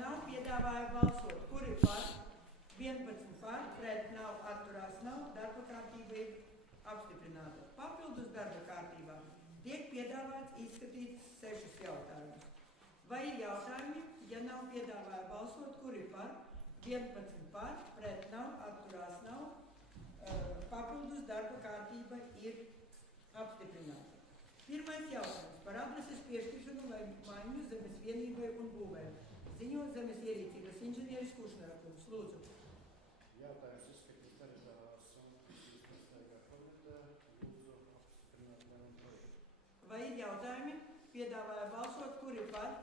nav, piedāvāju balsot. Kur ir par? 11 par, pret nav, atturās nav. Darba kārtība ir apstiprināta. Papildus darba kārtībā tiek piedāvāts izskatīt 6 jautājumus. Vai ir jautājumi? Ja nav, piedāvāju balsot. Kur ir par? 11 par, pret nav, atturās nav. Papildus darba kārtība ir apstiprināta. Pirmais jautājums par adreses piešķiršanu vai maiņu zemes vienībai un būvē. Ziņo zemes ierīcības inženieris Kušnerakungs. Lūdzu. Jautājums izskatīt teritorijās un izpēstēgā komitē. Lūdzu apstiprināt lēmumu projektu. Vai ir jautājumi? Piedāvāju balsot. Kur ir par?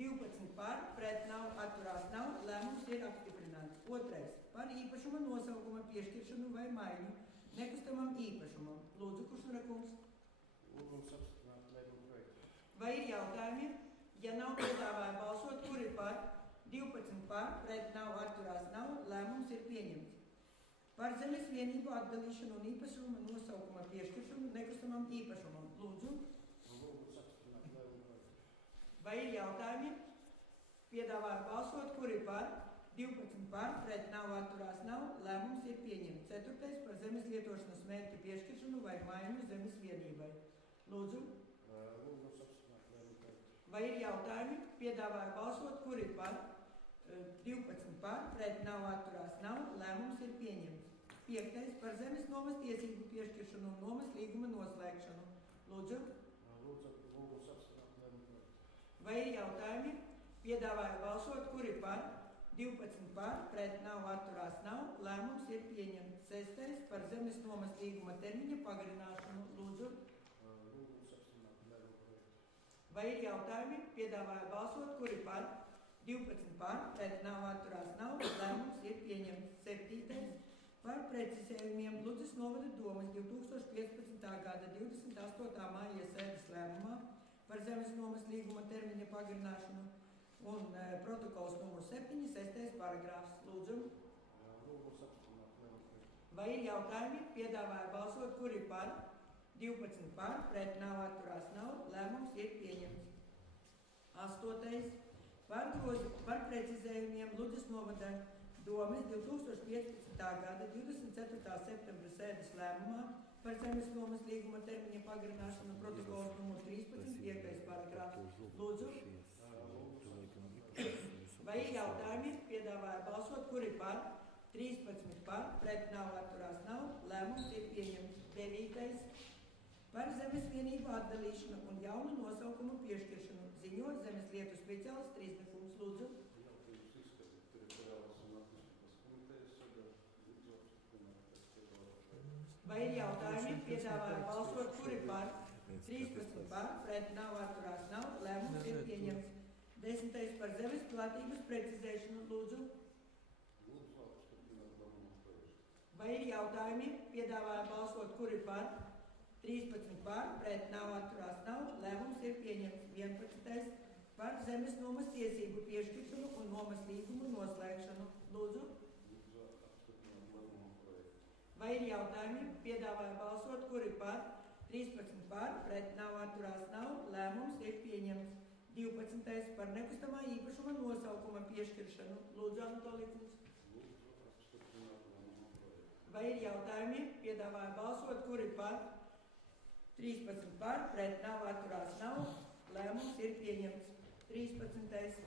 12 par, pret nav, atturās nav. Lēmums ir apstiprināts. Otrais. Par īpašuma nosaukuma piešķiršanu vai maiņu nekustamam īpašumam. Lūdzu, Kušnerakungs. Lūgums apstiprināt lēmumu projektu. Vai ir jautājumi? Ja nav, piedāvāju balsot. Kur ir par? 12 par, pret nav, atturās nav. Lēmums ir pieņemts. Par zemes vienību atdalīšanu un īpašuma nosaukuma piešķiršanu nekustamam īpašumam. Lūdzu. Lūgums apstiprināt lēmumu projektu. Vai ir jautājumi? Piedāvāju balsot. Kur ir par? 12 par, pret nav, atturās nav. Lēmums ir pieņemts. Ceturtais. Par zemes lietošanas mērķu piešķiršanu vai maiņu zemes vienībai. Lūdzu. Lūgums apstiprināt lēmumu projektu. Vai ir jautājumi? Piedāvāju balsot. Kur ir par? 12 par, pret nav, atturās nav. Lēmums ir pieņemts. Piektais. Par zemes nomas tiesību piešķiršanu un nomas līguma noslēgšanu. Lūdzu. Lūgums apstiprināt lēmumu projektu. Vai ir jautājumi? Piedāvāju balsot. Kur ir par? 12 par, pret nav, atturās nav. Lēmums ir pieņemts. Sestais. Par zemes nomas līguma termiņa pagarināšanu. Lūdzu. Lūgums apstiprināt lēmumu projektu. Vai ir jautājumi? Piedāvāju balsot. Kur ir par? 12 par, pret nav, atturās nav. Lēmums ir pieņemts. Septītais. Par precizējumiem Ludzas novada domas 2015. gada 28. māja sēdes lēmumā par zemes nomas līguma termiņa pagarināšanu un protokols numur 7, 6. paragrāfs. Lūdzu. Lūgums apstiprināt lēmumu projektu. Vai ir jautājumi? Piedāvāju balsot. Kur ir par? 12 par, pret nav, atturās nav. Lēmums ir pieņemts. 8. Par precizējumiem Ludzas novada domas 2015. gada 24. septembra sēdes lēmumā par zemes nomas līguma termiņa pagarināšanu protokols numur 13, 5. paragrāfs. Lūdzu. Vai ir jautājumi? Piedāvāju balsot. Kur ir par? 13 par, pret nav, atturās nav. Lēmums ir pieņemts. 9. Par zemes vienību atdalīšanu un jaunu nosaukumu piešķiršanu. Ziņo zemes lietu speciālists Trīsnefums. Lūdzu. Jautājums izskatīt teritorijās un attīstības komitejas. Lūdzu apstiprināt lēmumu projektu. Vai ir jautājumi? Piedāvāju balsot. Kur ir par? 13 par, pret nav, atturās nav. Lēmums ir pieņemts. 10. Par zemes platības precizēšanu. Lūdzu. Lūdzu apstiprināt lēmumu projektu. Vai ir jautājumi? Piedāvāju balsot. Kur ir par? 13 par, pret nav, atturās nav. Lēmums ir pieņemts. 11. Par zemes nomas tiesību piešķiršanu un nomas līgumu noslēgšanu. Lūdzu. Lūdzu apstiprināt lēmumu projektu. Vai ir jautājumi? Piedāvāju balsot. Kur ir par? 13 par, pret nav, atturās nav. Lēmums ir pieņemts. 12. Par nekustamā īpašuma nosaukuma piešķiršanu. Lūdzu, Anatolīkungs. Lūdzu apstiprināt lēmumu projektu. Vai ir jautājumi? Piedāvāju balsot. Kur ir par? 13 par, pret nav, atturās nav. Lēmums ir pieņemts. 13.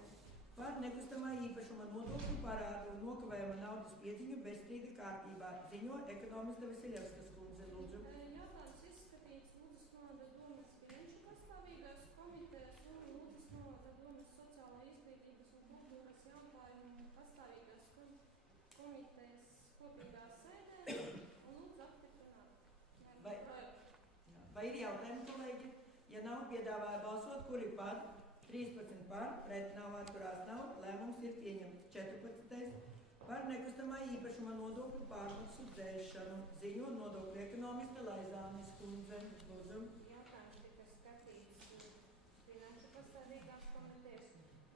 Par nekustamā īpašuma nodokļu parādu un nokavējuma naudas piedziņu bezstrīda kārtībā. Ziņo ekonomiste Vasiljevskas kundze. Lūdzu. Jautājums izskatīts Ludzas novada domas finanšu pastāvīgās komitejas un Ludzas novada domas sociālā izglītības un kultūras jautājumu pastāvīgās komitejas kopīgā sēdē un Lūdzu apstiprināt. Vai ir jautājumi, kolēģi? Ja nav, piedāvāju balsot. Kur ir par? 13 par, pret nav, atturās nav. Lēmums ir pieņemts. 14. Par nekustamā īpašuma nodokļu pārmaksu dzēšanu. Ziņo nodokļu ekonomiste Laizānis kundze. Lūdzu. Jautājums tika skatīts finanšu pastāvīgās komitejas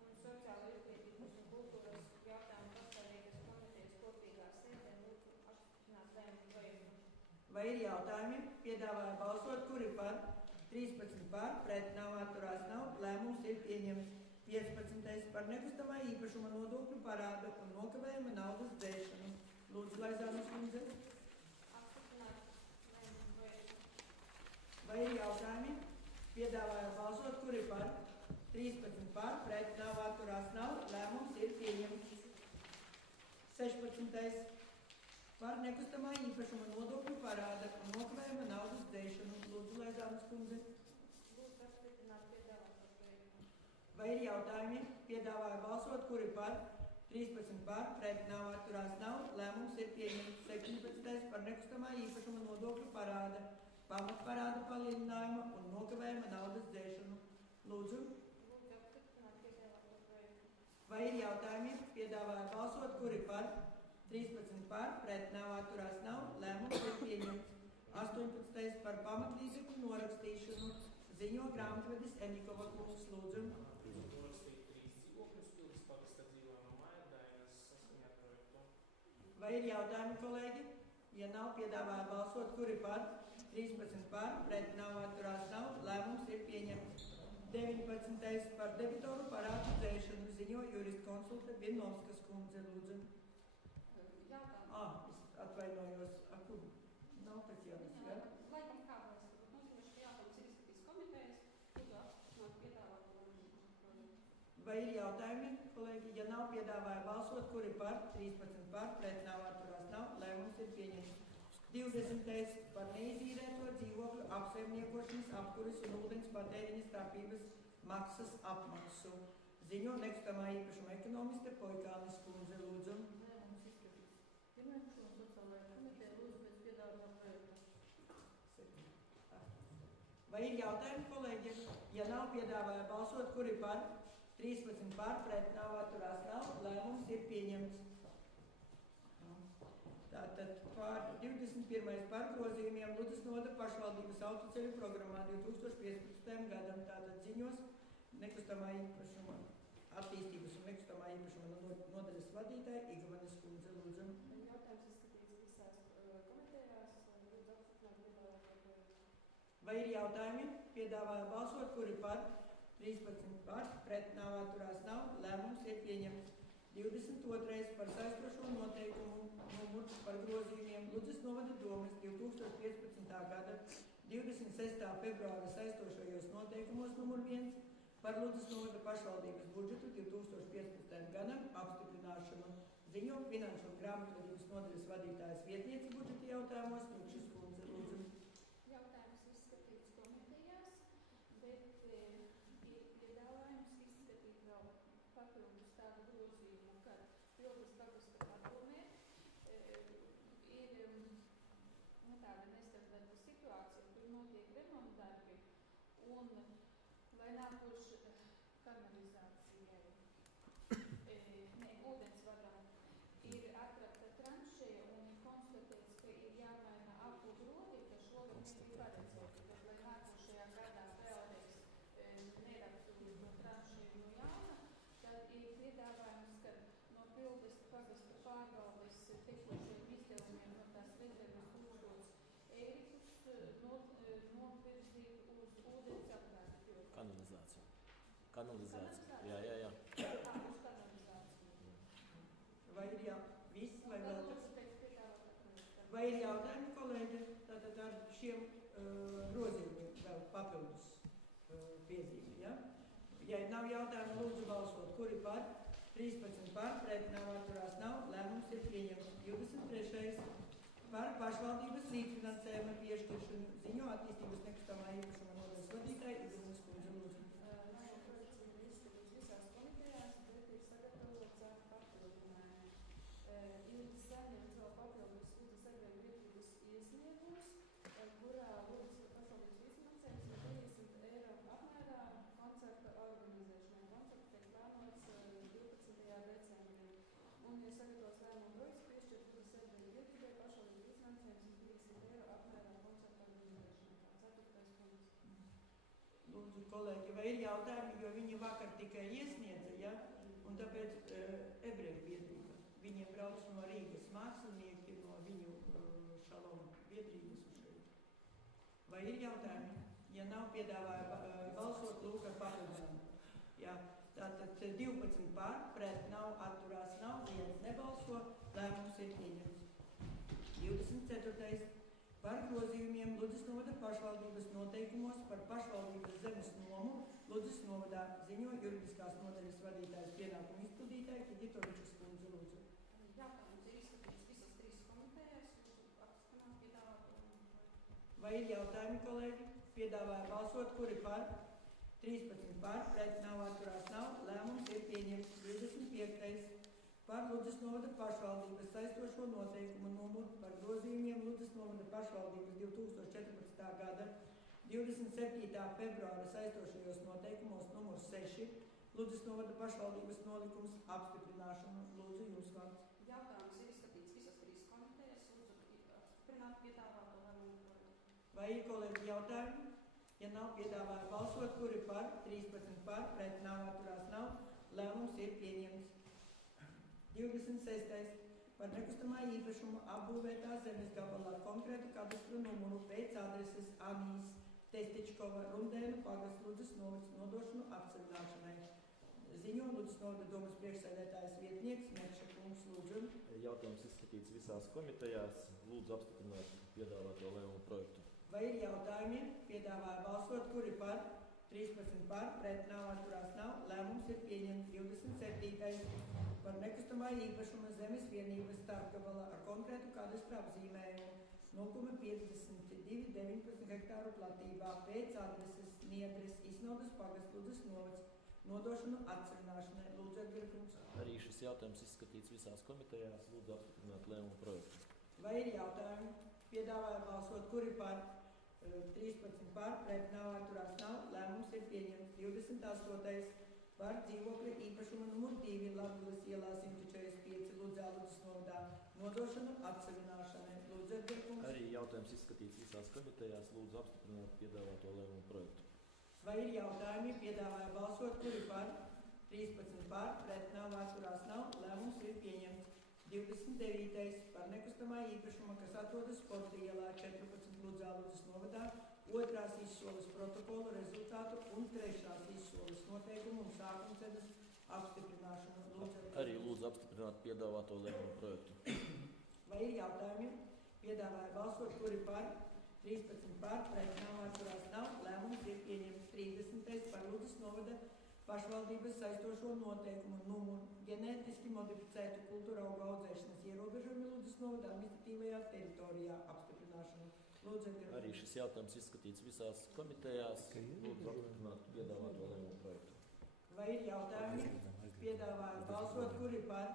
un sociāla izglītības un kultūras jautājumu pastāvīgās komitejas kopīgā sēdē. Lūdzu apstiprināt lēmumu projektu. Vai ir jautājumi? Piedāvāju balsot. Kur ir par? 13 par, pret nav, atturās nav. Lēmums ir pieņemts. 15. Par nekustamā īpašuma nodokļu parāda un nokavējuma naudas dzēšanu. Lūdzu, Laizānas kundze. Apstiprināt lēmumu projektu. Vai ir jautājumi? Piedāvāju balsot, kuri par. 13 par, pret nav, atturās nav. Lēmums ir pieņemts. 16. Par nekustamā īpašuma nodokļu parāda un nokavējuma naudas dzēšanu. Lūdzu, Laizānas kundze. Lūdzu apstiprināt piedāvāto projektu. Vai ir jautājumi? Piedāvāju balsot, kuri par. 13 par, pret nav, atturās nav. Lēmums ir pieņemts. 17. Par nekustamā īpašuma nodokļu parāda, pamatparāda palielinājuma un nokavējuma naudas dzēšanu. Lūdzu. Lūdzu apstiprināt piedāvāto projektu. Vai ir jautājumi? Piedāvāju balsot, kuri par. 13 par, pret nav, atturās nav. Lēmums ir pieņemts. 18. Par pamatlīdzekļu norakstīšanu. Ziņo grāmatvedis Enikova kungs. Lūdzu. Vai ir jautājumi, kolēģi? Ja nav, piedāvāju balsot, kuri par. 13 par, pret nav, atturās nav. Lēmums ir pieņemts. 19. Par debitoru parādu dzēšanu. Ziņo jurista konsulte Vienovskas kundze. Lūdzu. Jautājums. Es atvainojos. Kur? Nav pēc jaunas, ja? Laikam kāpēc, bet nozīmē, ka jautājums ir izskatījis komitejas, lūdzu apstiprināt piedāvāto projektu. Vai ir jautājumi, kolēģi? Ja nav, piedāvāju balsot, kuri par. 13 par, pret nav, atturās nav. Lēmums ir pieņemts. 20. Par neizīrēto dzīvokļu apsaimniekošanas, apkures un ūdens patēriņa starpības maksas apmaksu. Ziņo nekustamā īpašuma ekonomiste Poikānis kundze. Lūdzu. Lēmums izskatīts. Pirmējušo sociālajā komiteja lūdzu pēc piedāvātā projekta. Vai ir jautājumi, kolēģi? Ja nav, piedāvāju balsot, kuri par. 13 par, pret nav, atturās nav. Lēmums ir pieņemts. Tātad pār 21. Par grozījumiem Ludzas novada pašvaldības autoceļu programmā 2015. gadam. Tātad ziņos nekustamā īpašuma attīstības un nekustamā īpašuma nodaļas vadītāja Igmanis kundze. Lūdzu. Jautājums izskatīts visās komitejās. Lūdzu apstiprināt piedāvāto projektu. Vai ir jautājumi? Piedāvāju balsot, kuri par. 13 par, pret nav, atturās nav. Lēmums ir pieņemts. 22. Par saistošo noteikumu numuru par grozījumiem Ludzas novada domes 2015. gada 26. februāra saistošajos noteikumos numur 1 par Ludzas novada pašvaldības budžetu 2015. gadam apstiprināšanu. Ziņo finanšu un grāmatvedības nodaļas vadītājas vietniece budžeta jautājumos Lukšas kundze. Lūdzu. Jautājums izskatīts komitejās, bet ir piedāvājums izskatīt vēl papildus tādu grozījumu, ka Pildas pagasta padomē ir tāda nestandarta situācija, kur notiek remontdarbi un, lai nākoši kanalizācijai, ūdensvadam, ir atrasta tranšeja un ir konstatēts, ka ir jāmaina apudrodi, ka šogad nebija paredzēta, bet lai nākošajā gadā vēlreiz nerakstu to tranšeju no jauna, tad ir piedāvājums, ka no Pildas pagasta pārvaldes tekošiem izdevumiem no tās rezerves tūkstots eirikus novirzīt uz ūdens apgādi. Kanalizāciju. Kanalizācija. Jā. Uz kanalizāciju. Vai ir viss vai vēl Tad kas? lūdzu pēc piedāvātā projekta. Vai ir jautājumi, kolēģi? Tātad ar šiem grozījumiem vēl papildus piezīmi, ja? Ja nav jautājumu, lūdzu balsot, kuri par. 13 par, pret nav, atturās nav. Lēmums ir pieņemts. 23. Par pašvaldības līdzfinansējuma piešķiršanu. Ziņo attīstības nekustamā īpašuma nodaļas vadītāja Igmanis kundze. Lūdzu. Lēmuma projekts ir izskatīts visās komitejās, bet ir sagatavots ar papildinājumu. Ir saņemts vēl papildus Ludzas arvien iesniegums, kurā Ludzas pašvaldības līdzfinansējums ir 30 eiro apmērā koncerta organizēšanai. Koncerts tiek plānots 12. decembrī. Un ir sagatavots lēmuma projekts piešķirt Ludzas arvien pašvaldības līdzfinansējums 30 eiro apmērā koncerta organizēšanai. Tā 4. punkts. Lūdzu, kolēģi, vai ir jautājumi, jo viņi vakar tikai iesniedza, ja? Un tāpēc ebreju biedrība. Viņiem brauc no Rīgas mākslinieki, no viņu šaloma biedrības uz šeit. Vai ir jautājumi? Ja nav, piedāvāju balsot lūk ar papildinājumu. Jā. Tātad 12 par, pret nav, atturās nav, viens nebalso, lēmums ir pieņemts. 24. Par grozījumiem Ludzas novada pašvaldības noteikumos par pašvaldības zemes nomu Ludzas novadā ziņo juridiskās nodaļas vadītājs pienākumu izpildītāja Kiditovičas kundze lūdzu. Jautājums ir izskatīts visas 3 komitejās, lūdzu apstiprināt piedāvāto lēmumu projektu. Vai ir jautājumi, kolēģi? Piedāvāju balsot, kuri par? 13 par, pret nav, atturās nav, lēmums ir pieņemts. 25. Par Ludzas novada pašvaldības saistošo noteikumu numuru par grozījumiem Ludzas novada pašvaldības 2014. gada 27. februāra saistošajos noteikumos numurs 6 Ludzas novada pašvaldības nolikums apstiprināšanu. Lūdzu, jums vārds. Jautājums ir izskatīts visas 3 komitejās, lūdzu apstiprināt piedāvāto lēmumu projektu. Vai ir kolēģi jautājumi? Ja nav, piedāvāju balsot, kuri par? 13 par, pret nav, atturās nav, lēmums ir pieņemts. 26. Par nekustamā īpašuma apbūvētā zemes gabalā konkrētu kadastru numuru pēc adreses Anīs Testičkova Rundēnu pagasts Ludzas novads nodošanu apceļināšanai. Ziņo Ludzas novada domas priekšsēdētājas vietnieks Mekša kungs lūdzu. Jautājums izskatīts visās komitejās. Lūdzu apstiprināt piedāvāto lēmumu projektu. Vai ir jautājumi? Piedāvāju balsot, kuri par? 13 par, pret nav, atturās nav, lēmums ir pieņemts. 27. Par nekustamā īpašuma zemes vienības starpgabalā ar konkrētu kadastra apzīmējumu 0,5219 hektāru platībā pēc adreses Niedres Isnaudas pagasts Ludzas novads nodošanu atceļināšanai. Lūdzu, Edgara kungs. Arī šis jautājums izskatīts visās komitejās. Lūdzu apstiprināt lēmumu projektu. Vai ir jautājumi? Piedāvāju balsot, kuri par? 13 par, pret nav, atturās nav, lēmums ir pieņemts. 28. Par dzīvokļa īpašuma numuru 2 Latgales ielā 145 Ludzā Ludzas novadā nodošanu atseviļināšanai. Lūdzu, Edgara kungs. Arī jautājums izskatīts visās komitejās. Lūdzu apstiprināt piedāvāto lēmumu projektu. Vai ir jautājumi? Piedāvāju balsot, kuri par? 13 par, pret nav, atturās nav, lēmums ir pieņemts. 29. Par nekustamā īpašuma, kas atrodas Sporta ielā 14 Ludzā Ludzas novadā, 2. izsoles protokolu rezultātu un 3. izsoles noteikumu un sākumceļas apstiprināšanu. Lūdzu, Arī lūdzu apstiprināt piedāvāto lēmumu projektu. vai ir jautājumi? Piedāvāju balsot, kuri par? 13 par, pret nav, atturās nav, lēmums ir pieņemts. 30. Par Ludzas novada pašvaldības saistošo noteikumu numuru ģenētiski modificētu kultūra augu audzēšanas ierobežojumi Ludzas novada administratīvajā teritorijā apstiprināšanu. Lūdzu, Arī šis jautājums izskatīts visās komitejās. Lūdzu apstiprināt piedāvāto lēmumu projektu. vai ir jautājumi? Piedāvāju balsot, kuri par?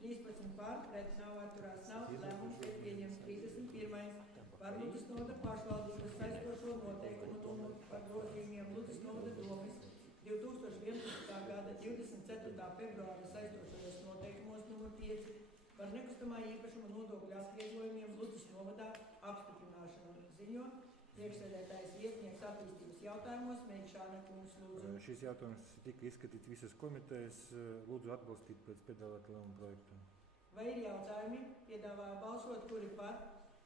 13 par, pret nav, atturās nav, lēmums ir pieņemts. 31. Par Ludzas novada pašvaldības saistošo noteikumu numuru par grozījumiem Ludzas novada domes 2011. gada 24. februāra saistošajos noteikumos numur 5 par nekustamā īpašuma nodokļu atvieglojumiem Ludzas novadā apstiprināšanu. Ziņo priekšsēdētājs vietnieks attīstības jautājumos Meņšāna kungs lūdzu. Šis jautājums tika izskatīts visas komitejas. Lūdzu atbalstīt pēc piedāvāta lēmuma projekta. Vai ir jautājumi? Piedāvāju balsot, kuri par?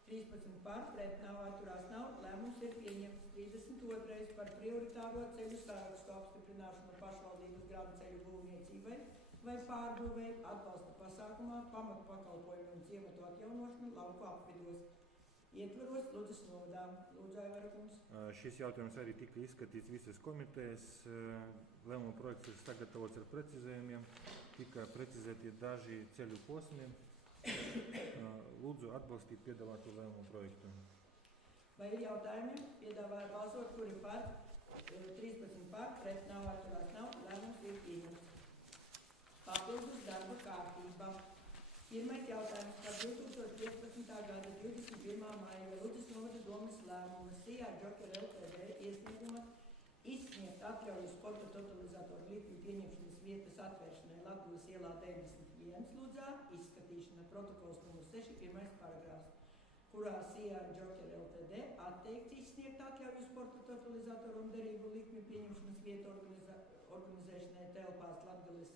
13 par, pret nav, atturās nav, lēmums ir pieņemts. 32. Par prioritāro ceļu sarakstu apstiprināšanu pašvaldības grāmatceļu būvniecībai vai pārbūvei atbalsta pasākumā pamatu pakalpojumu un ciematu atjaunošanu lauku apvidos. Ietvaros Ludzas novadā. Lūdzu, Aivara kungs. Šis jautājums arī tika izskatīts visas komitejas. Lēmuma projekts ir sagatavots ar precizējumiem. Tika precizēti daži ceļu posmi. Lūdzu atbalstīt piedāvāto lēmumu projektu. Vai ir jautājumi? Piedāvāju balsot, kuri par? 13 par, pret nav, atturās nav, lēmums ir pieņemts. Papildus darba kārtība. Pirmais jautājums par 2015. gada 21. maija Ludzas novada domes lēmuma SIA Džokera LTD iesnieguma izsniegt atļauju sporta totalizatoru likviju pieņemšanas vietas atvēršanai Latgales ielā 91 Ludzā, izskatīšana protokols numur 6, 1. paragrāfs, kurā SIA Džokera LTD atteikts izsniegt atļauju sporta totalizatoru un derību likviju pieņemšanas vietu organizēšanai telpās Latgales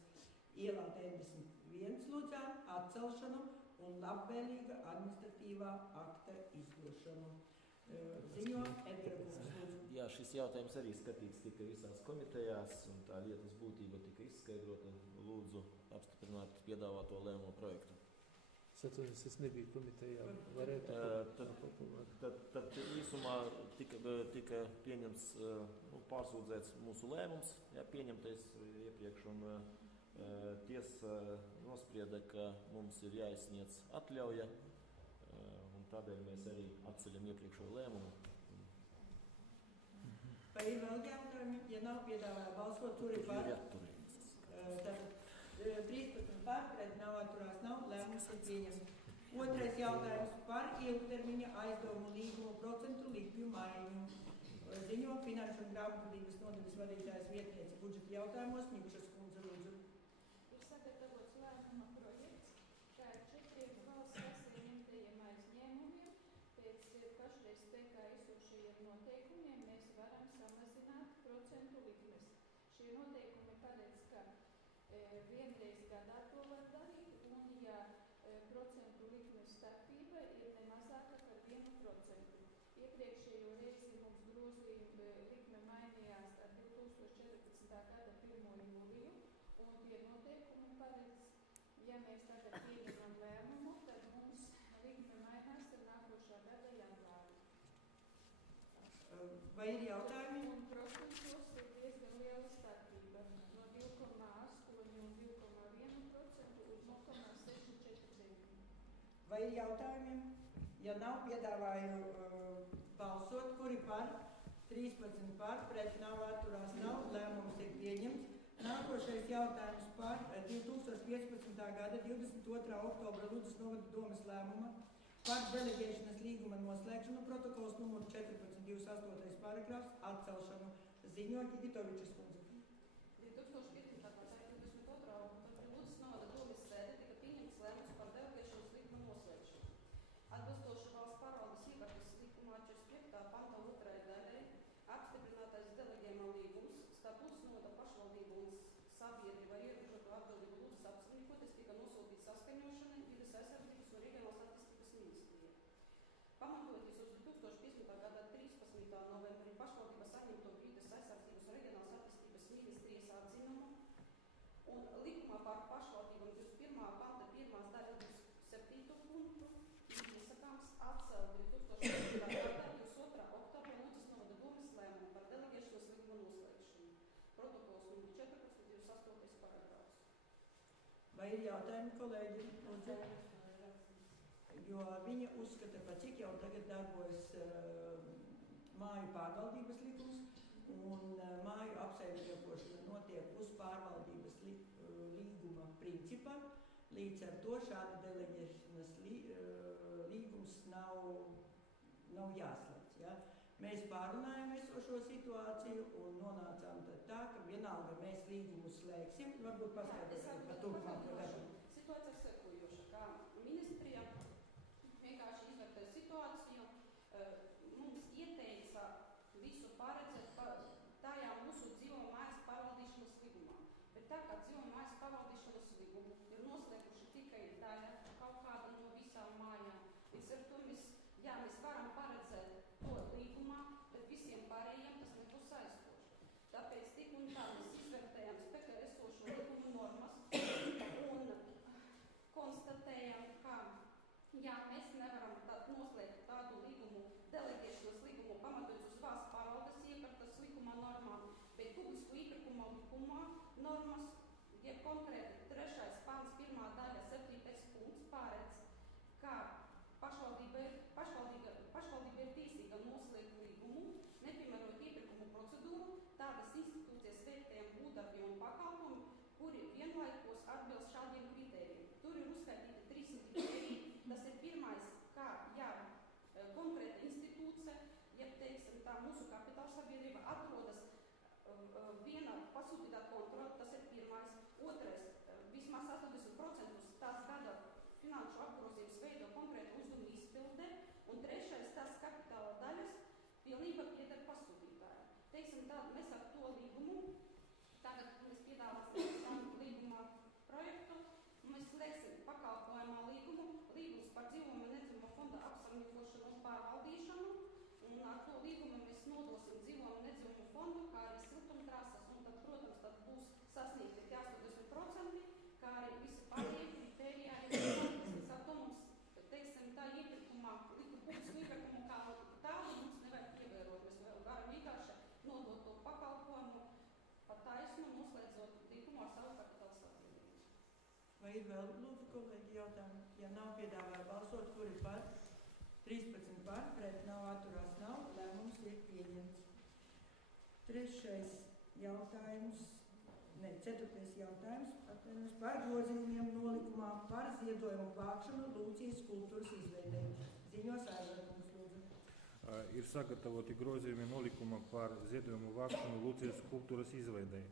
ielā 91 Ludzā, atcelšanu un labvēlīga administratīvā akta izdošanu. Ziņo Edgara kungs, lūdzu. Jā, šis jautājums arī skatīts tika visās komitejās, un tā lietas būtība tika izskaidrota. Lūdzu apstiprināt piedāvāto lēmumu projektu. Satunies, es nebiju komitejā. Varētu Tad īsumā tika pieņemts, pārsūdzēts mūsu lēmums, pieņemtais iepriekš, un tiesa nosprieda, ka mums ir jāizsniedz atļauja, un tādēļ mēs arī atceļam iepriekšējo lēmumu. Vai ir vēl jautājumi? Ja nav, piedāvāju balsot, tur ir par. Tad 13 par, pret nav, atturās nav, lēmums ir pieņemts. Otrais jautājums par ilgtermiņa aizdevumu līgumu procentu likmju maiņu. Ziņo Finanšu un grāmatvedības nodaļas vadītājas vietniece budžeta jautājumos, Ņukšas kundze, lūdzu. Ir sagatavots lēmuma projekts, kā 4 valsts sasniegtajiem aizņēmumiem pēc pašreiz spēkā esošajiem noteikumiem mēs varam samazināt procentu likmes. Šie noteikumi paredz, ka vienreiz gadā to var darīt, un ja procentu likmes starpība ir nemazāka par 1%. Iepriekšējo reizi mums grozījuma likme mainījās ar 2014. gada 1. jūliju, un tie noteikumi paredz, ja mēs tagad pieņemam lēmumu, tad mums likme mainās ar nākošā gada janvāri. Vai ir jautājumi? Un procentos ir diezgan liela starpība no 2,8 un 2,1% uz 0,649. Vai ir jautājumi? Ja nav, piedāvāju balsot, kuri par, 13 par, pret nav, atturās nav, lēmums ir pieņemts. Nākošais jautājums par 2015. gada 22. oktobra Ludzas novada domes lēmuma par deleģēšanas līguma noslēgšanu, protokols numur 14.28. paragrafs, atcelšanu. Ziņo Ķigitovičas kundze. 2015. gada 22. oktobra Ludzas novada domes sēdē tika pieņemts lēmums par deleģēšanas līguma noslēgšanu. Atbilstoši valsts pārvaldes iekārtas likumā 45. panta 2. daļai apstiprinātais deleģējuma līgums starp Ludzas novada pašvaldību un sabiedrību ar ierobežotu atbildību Ludzas apsaimniekoties tika nosūtīts saskaņošanai Vides aizsardzības un reģionālās attīstības ministrijai. Pamatojoties uz 2015. gada 13. novembrī pašvaldība saņemto Vides aizsardzības un reģionālās attīstības ministrijas atzinumu un likumā par pašvaldībām 21. panta 1. daļa 7. punktu iesakāms atcelt 2015. gada 22. oktobra Ludzas novada domes lēmumu par deleģēšanas līguma noslēgšanu. Protokols numur 14.28. paragrāfs. Vai ir jautājumi, kolēģi? Lūdzu. Jo viņa uzskata, ka cik jau tagad darbojas māju pārvaldības likums un māju apsaimniekošana notiek uz pārvaldības līguma principa. Līdz ar to šāda deleģēšanas līgums nav jāslēdz. Ja? Mēs pārunājam šo situāciju un nonācām tā, ka vienalga mēs līgumu slēgsim. Varbūt paskaidrot par turpmāko darbu. Situācija ir sekojoša, kā ministrija vienkārši izvērtēja situāciju, mums ieteica visu paredzēt tajā mūsu dzīvo mājas pārvaldīšanas līgumā. Bet tā kā dzīvo mājas pārvaldīšanas līgumu ir noslēguši tikai daļa kaut kāda no visām mājām, līdz ar to mēs varam paredzēt to līgumā, bet visiem pārējiem tas nebūs aizstoši. Tāpēc tik un tā mēs izvērtējam spēkā esošo līgumu normas un konstatējam, ka mēs nevaram noslēgt tādu līgumu, deleģēšanas līgumu pamatoties uz valsts pārvaldes iekārtas likuma normām, bet publisku iepirkumu likumā normas, ja konkrēti 3. pants 1. daļa 7. punkts pārēdz, ka pašvaldība ir tiesīga noslēgt līgumu, nepiemērot iepirkumu procedūru, tādas institūcijas veiktiem būvdarbiem un pakalpojumiem, kuri vienlaikos atbilst šādiem kritērijiem. Tur ir uzskaitīti 3 kritēriji. Tas ir pirmais, kā konkrēta institūcija, teiksim tā, mūsu kapitāla sabiedrība atrodas viena pasūtītā kontrola, tas ir pirmā Vai ir vēl, lūdzu, kolēģi, jautājumi? Ja nav, piedāvāju balsot, kur ir par? 13 par, pret nav, atturās nav, lēmums ir pieņemts. Trešais jautājums, ceturtais jautājums, atvainojos, par grozījumiem nolikumā par ziedojumu vākšanu Lūcijas kultūras izveidē. Ziņos Aizvērkums, lūdzu. Ir sagatavoti grozījumi nolikuma par ziedojumu vākšanu Lūcijas kultūras izveidē.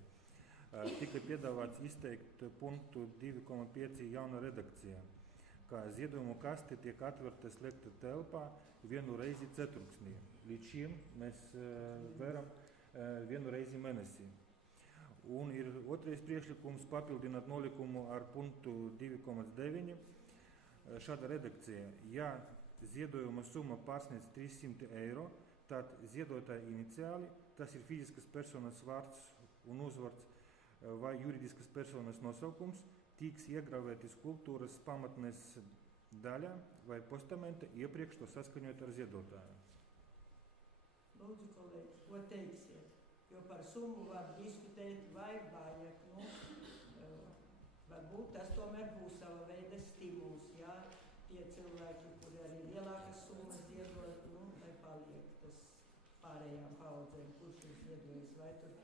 Tika piedāvāts izteikt punktu 2,5 jauna redakcija, kā ziedojumu kaste tiek atverta slēgta telpā vienu reizi ceturksnī. Līdz šim mēs varam vienu reizi mēnesī. Un ir otrais priekšlikums papildināt nolikumu ar punktu 2,9. Šāda redakcija. Ja ziedojuma summa pārsniedz 300 eiro, tad ziedotāja iniciāli, tas ir fiziskas personas vārds un uzvārds vai juridiskas personas nosaukums, tiks iegravēti skulptūras pamatnes daļā vai postamenta iepriekš to saskaņot ar ziedotāju. Lūdzu, kolēģi, ko teiksiet? Jo par summu var diskutēt vai vajag. Varbūt tas tomēr būs sava veida stimuls, jā. Tie cilvēki, kuri arī lielākas summas ziedo, lai paliek tas pārējām paudzēm, kurš ir ziedojis, vai tur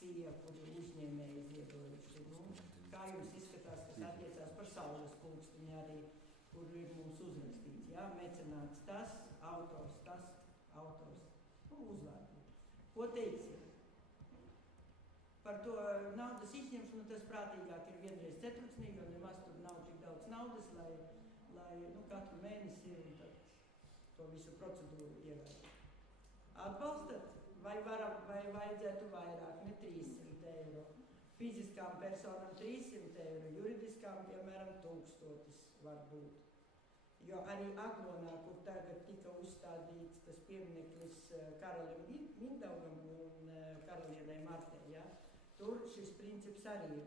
sija, kuri uzņēmēji ziedojuši. Kā jums izskatās, kas attiecās par saules pulkstiņu arī, kur ir mums uzrakstīts, jā, mecenāts tas, autors, uzvārdi. Ko teiksiet? Par to naudas izņemšanu tas prātīgāk ir vienreiz ceturksnī, jo nemaz tur nav tik daudz naudas, lai katru mēnesi to visu procedūru ievērot. Atbalstat? Vai vajadzētu vairāk, ne 300 eiro? Fiziskām personām 300 eiro, juridiskām, piemēram, 1000 var būt. Jo arī Aglonā, kur tagad tika uzstādīts tas piemineklis karalim Mindaugam un karalienei Martei, ja? Tur šis princips arī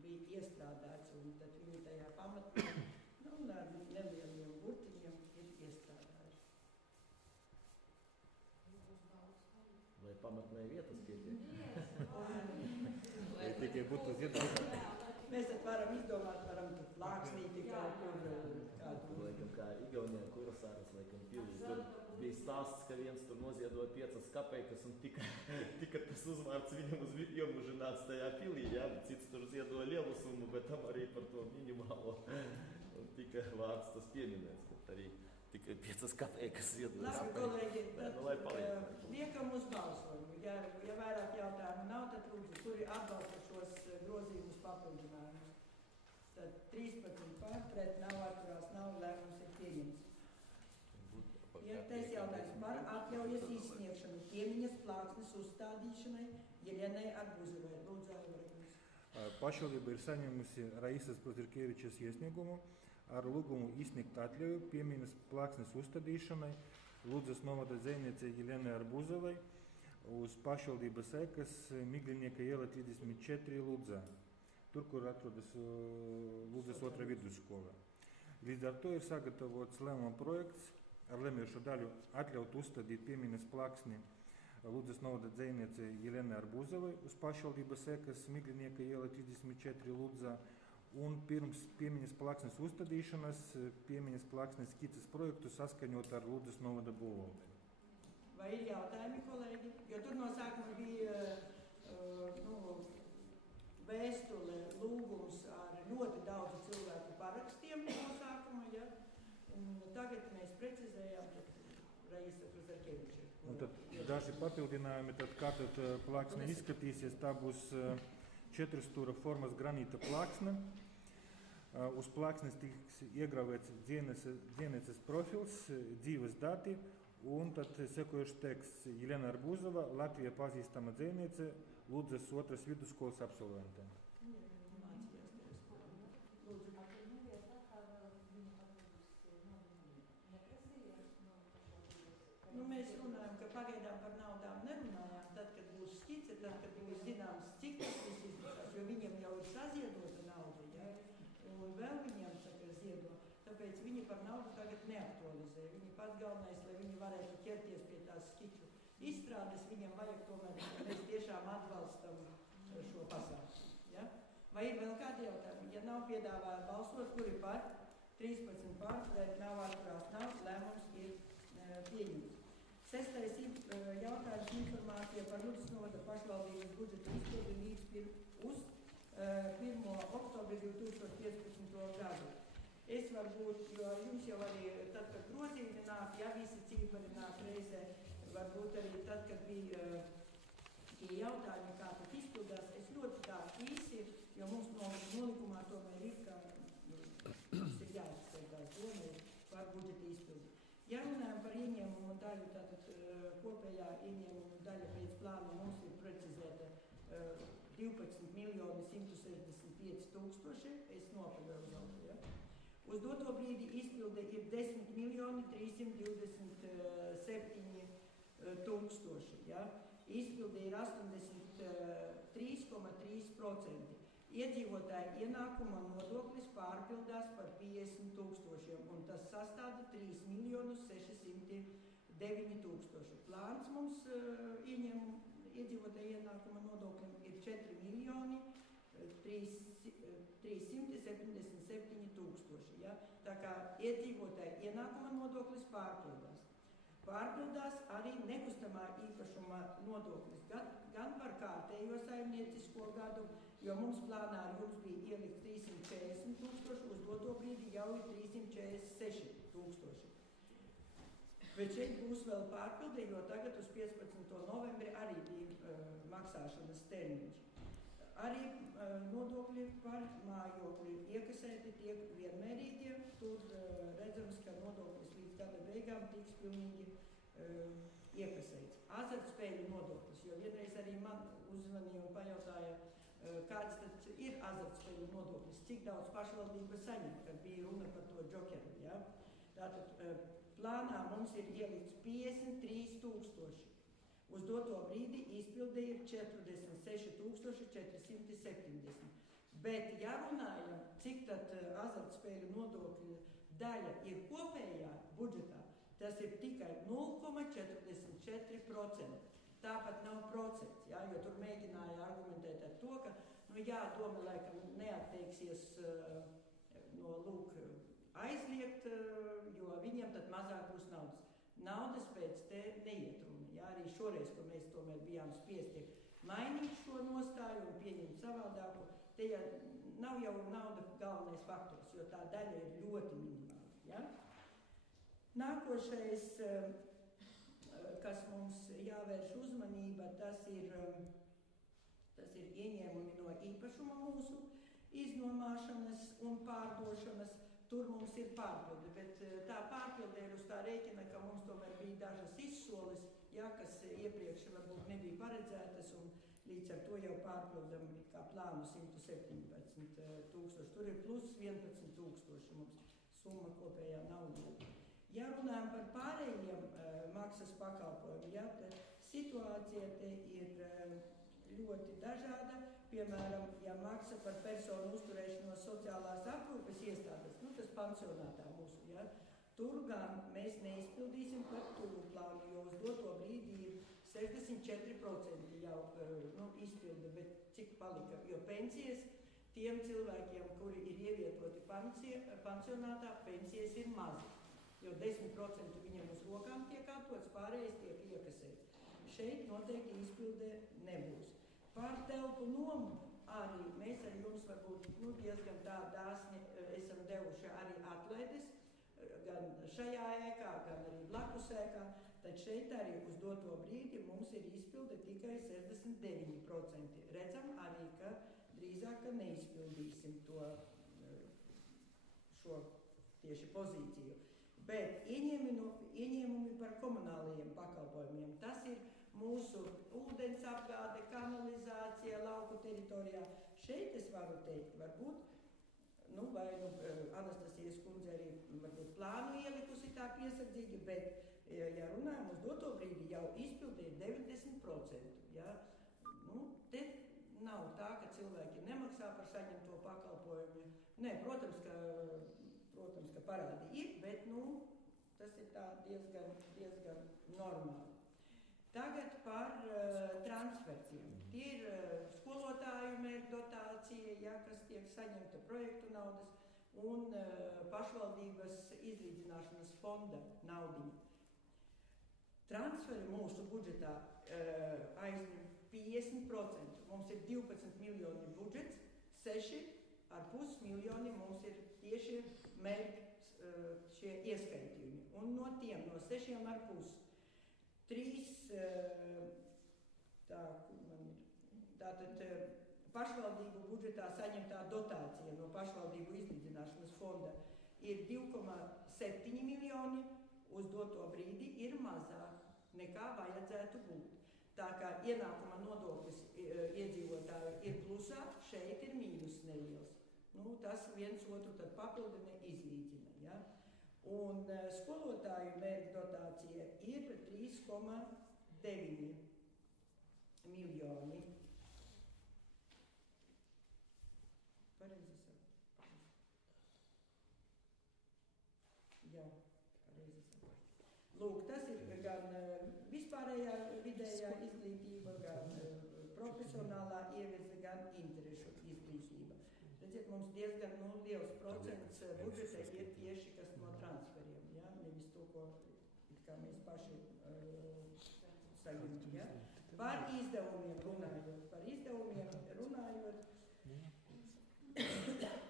bija iestrādāts, un tad viņi tajā pamatnē, ar nelieliem burtiņiem ir iestrādājuši. Vai pamatnē vietas pietiek? Vai tikai būtu ziedojumi? Mēs tad varam izdomāt, varam plāksnīti kaut kur kādu. Laikam kā Igaunijā Kurasāras, laikam pilī. Tur bija stāsts, ka viens tur noziedoja 5 kapeikas un tika tas uzvārds viņam uz iemužināts tajā pilī, jā, cits tur ziedoja lielu summu, bet tam arī par to minimālo un tika vārds tas pieminēts, ka arī tikai 5 kapeikas ziedoja. Labi, kolēģi, tad liekam uz balsojumu. Ja vairāk jautājumu nav, tad lūdzu, kuri atbalsta šos grozījumus papildinājumus. Tad 13 par, pret nav, atturās nav, lēmums ir pieņemts. Piektais jautājums par atļaujas izsniegšanu piemiņas plāksnes uzstādīšanai Jeļenai Arbuzovai. Lūdzu, Aizvērkums. Pašvaldība ir saņēmusi Raisas Prozirkevičas iesniegumu ar lūgumu izsniegt atļauju piemiņas plāksnes uzstādīšanai Ludzas novada dzejniecei Jeļenai Arbuzovai uz pašvaldības ēkas Miglinieka iela 34 Ludzā, tur, kur atrodas Ludzas otrā vidusskola. Līdz ar to ir sagatavots lēmuma projekts ar lēmējušo daļu atļaut uzstādīt piemiņas plāksni Ludzas novada dzejniecei Jeļenai Arbuzovai uz pašvaldības ēkas Miglinieka iela 34 Ludzā, un pirms piemiņas plāksnes uzstādīšanas piemiņas plāksnes skices projektu saskaņot ar Ludzas novada būvvaldi. Vai ir jautājumi, kolēģi? Jo tur no sākuma bija vēstule, lūgums ar ļoti daudzu cilvēku parakstiem no sākuma, ja? Un tagad mēs precizējām, tad Raisa Prozirkeviča. Un tad daži papildinājumi, tad kā tad plāksne izskatīsies, tā būs 4-stūra formas granīta plāksne. Uz plāksnes tiks iegravēts dzīvnieces profils, dzīves dati, un tad sekojuši teksts Jeļena Arbuzova, Latvijā pazīstama dzejniece, Ludzas otras vidusskolas absolvente. Mēs runājam, ka pagaidām par naudām nerunājām, tad, kad būs skice, tad, kad būs zināms, cik tas viss izmaksās, jo viņiem jau ir saziedota nauda, ja? Un vēl viņiem saka ziedo, tāpēc viņi par naudu tagad neaktualizē. Viņi pats galvenais, lai viņi varētu ķerties pie tās skiču izstrādes, viņiem vajag tomēr, ka mēs tiešām atbalstam šo pasākumu. Ja? Vai Vai ir vēl kādi jautājumi? Ja nav, piedāvāju balsot, kuri par 13 par, pret nav atturās nav, lēmums ir pieņemts. 6. jautājums informācija par Rudis novada pašvaldības budžeta izpildi līdz uz 1. oktobri 2015. gadu. Es varbūt, jo jums jau arī tad, kad grozījumi nāk, ja visi cipari nāk reizē, varbūt arī tad, kad bija tie jautājumi, kā tad izpildās, es ļoti tā īsi, jo mums nolikumā tomēr ir, ka mums ir jāizskaitās doma par budžeta izpildi. Ja runājam par ieņēmumu daļu, tātad kopējā ieņēmumu daļa pēc plāna mums ir precizēta 12,165,000, es nopildu, ja? Uz doto brīdi izpilde ir 10,327,000, ja? Izpilde ir 83,3%. Iedzīvotāju ienākuma nodoklis pārpildās par 50,000, un tas sastāda 3,609,000. Plāns mums iedzīvotāju ienākuma nodoklim ir 4,377,000. Ja? Tā kā iedzīvotāju ienākuma nodoklis pārpildās. Pārpildās arī nekustamā īpašuma nodoklis gan par kārtējo saimniecisko gadu, jo mums plānā ar jums bija ielikt 340,000, uz doto brīdi jau ir 346,000. Bet šeit būs vēl pārpildi, jo tagad uz 15. novembri arī bija maksāšanas termiņš. Arī nodokļi par mājokli iekasēti tiek vienmērīgie. Tur redzams, ka nodoklis līdz gada beigām tiks pilnīgi iekasēts. Azartspēļu nodoklis, jo vienreiz arī man uzvanīja un pajautāja, kāds tad ir azartspēļu nodoklis, cik daudz pašvaldība saņem, kad bija runa par to džokeru. Ja? Tātad plānā mums ir ielikts 53,000. Uz doto brīdi izpilde ir 46,470. Bet, ja runājam, cik tad azartspēļu nodokļu daļa ir kopējā budžetā, tas ir tikai 0,44%. Tāpat nav procents, ja, jo tur mēģināja argumentēt ar to, ka, doma laikam neatteiksies no aizliegt, jo viņiem tad mazāk būs naudas. Naudas pēc te neiet runa. Ja, arī šoreiz, ko mēs tomēr bijām spiesti mainīt šo nostāju un pieņemt savādāku, te nav jau nauda galvenais faktors, jo tā daļa ir ļoti minimāla. Ja? Nākošais, kas mums jāvērš uzmanība, tas ir ieņēmumi no īpašuma mūsu iznomāšanas un pārdošanas. Tur mums ir pārpilde, bet tā pārpilde ir uz tā rēķina, ka mums tomēr bija dažas izsoles, ja, kas iepriekš varbūt nebija paredzētas, un līdz ar to jau pārpildam kā plānu 117,000. Tur ir plus 11,000 mums summa kopējā nauda. Ja runājam par pārējiem maksas pakalpojumiem, ja, situācija te ir ļoti dažāda. Piemēram, ja maksa par personu uzturēšanos sociālās aprūpes iestādes, tas pansionātā mūsu, ja, tur gan mēs neizpildīsim par turu plānu, jo uz doto brīdi ir 64% jau izpilda, bet cik palika, jo pensijas tiem cilvēkiem, kuri ir ievietoti pansionātā, pensijas ir mazi, jo 10% viņiem uz rokām tiek atdots, pārējais tiek iekasēts. Šeit noteikti izpilde nebūs. Par telpu nomu arī mēs ar jums varbūt diezgan tā dāsni esam devuši arī atlaides, gan šajā ēkā, gan arī blakus ēkā, tad šeit arī uz doto brīdi mums ir izpilde tikai 69%. Redzam arī, ka drīzāk neizpildīsim šo tieši pozīciju. Bet ieņēmumi par komunālajiem pakalpojumiem, tas ir mūsu ūdens apgāde, kanalizācija, lauku teritorijā. Šeit es varu teikt, varbūt, vai Anastasijas kundze arī varbūt plānu ielikusi tā piesardzīgi, bet, ja runājam uz doto brīdi, jau izpildi ir 90%. Ja? Te nav tā, ka cilvēki nemaksā par saņemto pakalpojumu. Nē, protams, ka parādi ir, bet, tas ir tā diezgan normāli. Tagad par transferiem. Tie ir skolotāju mērķu dotācija, ja, kas tiek saņemta projektu naudas un pašvaldības izlīdzināšanas fonda naudiņa. Transferi mūsu budžetā aizņem 50%. Mums ir 12 miljoni budžets, 6,5 miljoni mums ir tieši mērķi šie ieskaitījumi. Un no tiem, no 6,5, 3, pašvaldību budžetā saņemtā dotācija no pašvaldību izlīdzināšanas fonda ir 2,7 miljoni, uz doto brīdi ir mazāk nekā vajadzētu būt. Tā kā ienākuma nodoklis iedzīvotāju ir plusā, šeit ir mīnus neliels. Nu, tas viens otru tad papildina, izlīdzina. Ja? Un skolotāju mērķu dotācija ir 3,9 miljoni. Pareizi saku. Jā, pareizi saku. Lūk, tas ir gan vispārējā vidējā izglītība, gan profesionālā ievirze, gan interešu izglītība. Redziet, mums diezgan liels procents budžeta ir tieši kas no transferiem, ja? Nevis to, ko kā mēs paši saņemam. Ja? Par izdevumiem runājot,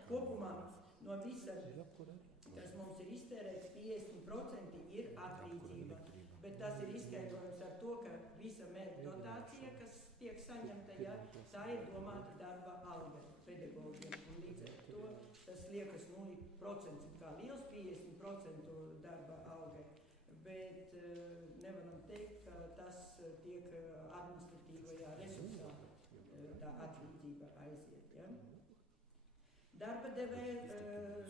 kopumā no visa, kas mums ir iztērēts, 50% ir atlīdzība. Bet tas ir izskaidrojums ar to, ka visa mērķa dotācija, kas tiek saņemta, ja, tā ir domāta darba alga pedagogiem. Un līdz ar to tas liekas 0% kā liels, 50% darba algai. Bet nevaram teikt, ka tas tiek administratīvajā resursā tā atlīdzība aiziet. Ja? Darba devēja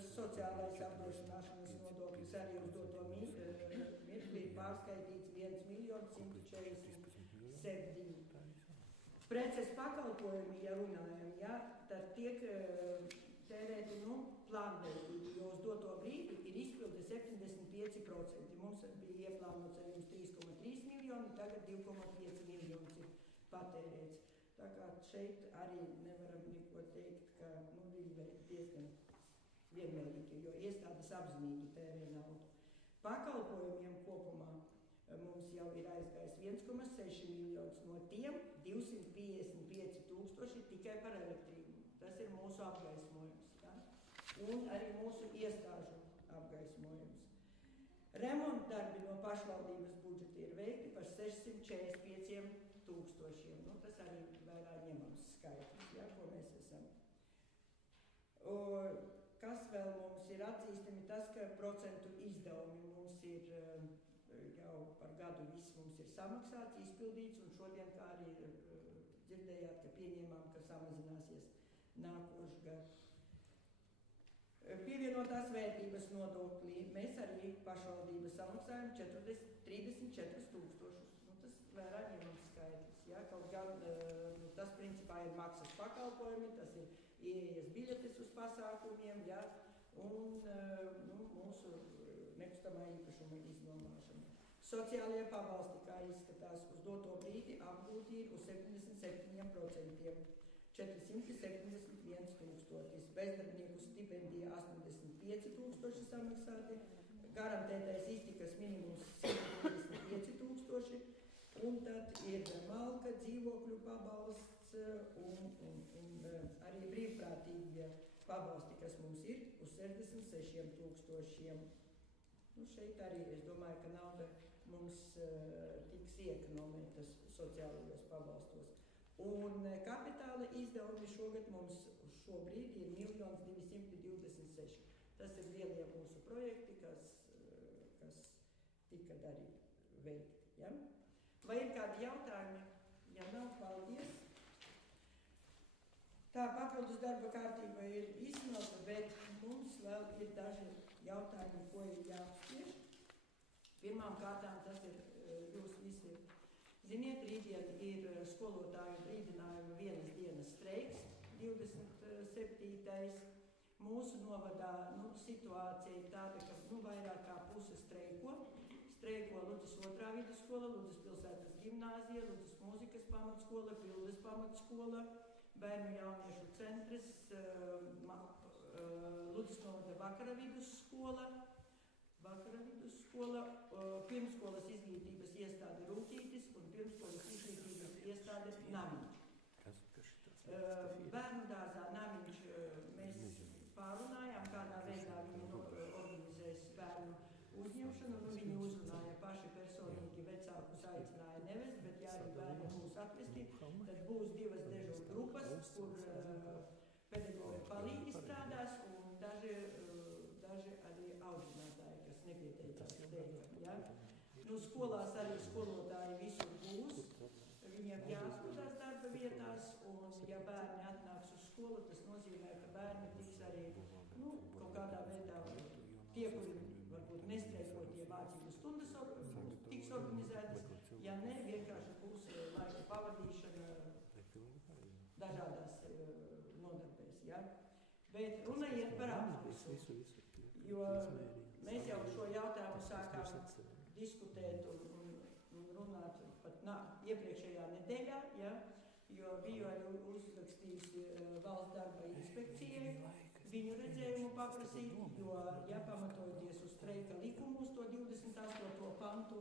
sociālais apdrošināšanas nodoklis arī uz doto mirkli ir pārskaitīts 1,147. Preces pakalpojumi, ja runājam, ja, tad tiek tērēti plānveidīgi, jo uz doto brīdi ir izpilde 75%. Mums bija ieplānots arī uz 3,3 miljoni, tagad 2,5 miljonus ir patērēts. Tā kā šeit arī nevaram neko teikt, ka viņi diezgan vienmērīgi, jo iestādes apzinīgi tērē naudu. Pakalpojumiem kopumā mums jau ir aizgājis 1,6 miljonus, no tiem 255 000 tikai par elektrību. Tas ir mūsu apgaismojums, ja? Un arī mūsu iestāžu apgaismojums. Remontdarbi no pašvaldības budžeta ir veikti par 645 000. Nu, tas arī vērā ņemams skaitlis, ja, ko mēs esam. Kas vēl mums ir atzīstami, tas, ka procentu izdevumi mums ir jau par gadu viss mums ir samaksāts, izpildīts, un šodien, kā arī dzirdējāt, ka pieņēmām, ka samazināsies nākošu gadu. Pievienotās vērtības nodoklī mēs arī pašvaldības samaksājam 34 000. Nu, tas vērā ņemams skaitlis. Ja? Kaut gan tas principā ir maksas pakalpojumi, tas ir ieejas biļetes uz pasākumiem, ja? Un mūsu nekustamā īpašuma iznomāšana. Sociālajie pabalsti, kā izskatās, uz doto brīdi apgūti ir uz 77%. 471 000, bezdarbnieku stipendija 85 000 samaksāti, garantētais iztikas minimums 155 000, un tad ir malka, dzīvokļu pabalsts un arī brīvprātīgie pabalsti, kas mums ir uz 66 000. Nu, šeit arī es domāju, ka nauda mums tiks iekonomētas sociālajos pabalstos. Un kapitāla izdevumi šogad mums šobrīd ir 1 226 000. Tas ir lielie mūsu projekti, kas tika darīti, veikti. Ja? Vai ir kādi jautājumi? Ja nav, paldies. Tā papildus darba kārtība ir izsmelta, bet mums vēl ir daži jautājumi, ko ir jāapspriež. Pirmām kārtām tas ir, jūs visi ziniet, rītdien ir skolotāju brīdinājuma vienas dienas streiks, 27. Mūsu novadā situācija ir tāda, ka vairāk kā puse streiko. Streiko Ludzas 2. vidusskola, Ludzas pilsētas gimnāzija, Ludzas mūzikas pamatskola, Pildes pamatskola, Bērnu jauniešu centrs, Ludzas novada vakara vidusskola, pirmskolas izglītības iestāde Rūtītis un pirmskolas izglītības iestāde Namiņš. Bērnu dārzā Namiņš mēs pārunājām, kādā veidā viņi organizēs bērnu uzņemšanu. Viņi uzrunāja paši personīgi, vecākus aicināja nevest, bet ja arī bērni būs atvesti, tad būs 2 dežūru grupas, kur pedagogi palīgi strādās un daži arī audzinātāji, kas nepieteicās steigā. Ja? Skolās arī skolotāji visur būs, viņiem jāskatās darba vietās, un ja bērni atnāks uz skolu, tas nozīmē, ka bērni tiks arī kaut kādā veidā tie, kuri varbūt nestreikotie mācību stundas tiks organizētas, ja ne, vienkārši būs laika pavadīšana dažādās nodarbēs. Ja? Bet runa iet par apsprisu, jo mēs jau šo jautājumu sākām diskutēt un runāt pat iepriekšējā nedēļā, ja? Jo biju arī uzrakstījusi valsts darba inspekcijai viņu redzējumu paprasīt, jo, ja pamatojoties uz streika likumu, uz to 28. pantu,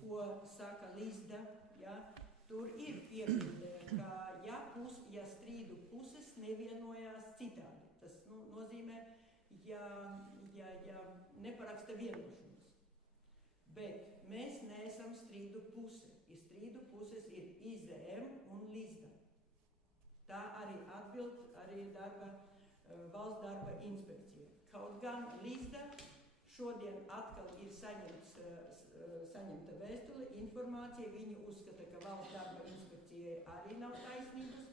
ko saka Lizda, ja, tur ir piebilde, ka ja strīdu puses nevienojās citādi. Tas nozīmē, ja neparaksta vienošanos. Bet mēs neesam strīdu puse. Strīdu puses ir IZM un Lizda. Tā arī atbild arī valsts darba inspekcija. Kaut gan Lizda šodien atkal ir saņemta vēstule, informācija, viņi uzskata, ka valsts darba inspekcijai arī nav taisnības,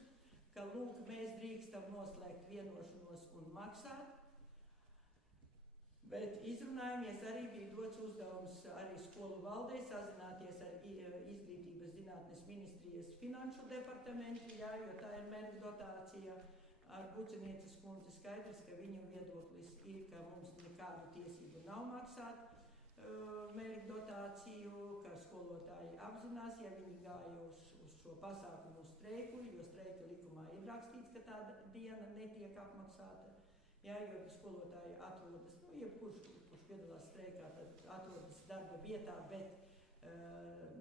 ka lūk, mēs drīkstam noslēgt vienošanos un maksāt, bet izrunājamies arī bija dots uzdevums arī skolu valdei sazināties ar Izglītības zinātnes ministrijas finanšu departamentu, jā, jo tā ir mērķa dotācija. Ar Bucenieces kundzi skaidrs, ka viņu viedoklis ir, ka mums nekādu tiesību nav maksāt mērķa dotāciju, ka skolotāji apzinās, ja viņi gāja uz šo pasākumu streiku, jo streika likumā ir rakstīts, ka tā diena netiek apmaksāta. Jā, jo skolotāji atrodas, jebkurš piedalās streikā, tad atrodas darba vietā, bet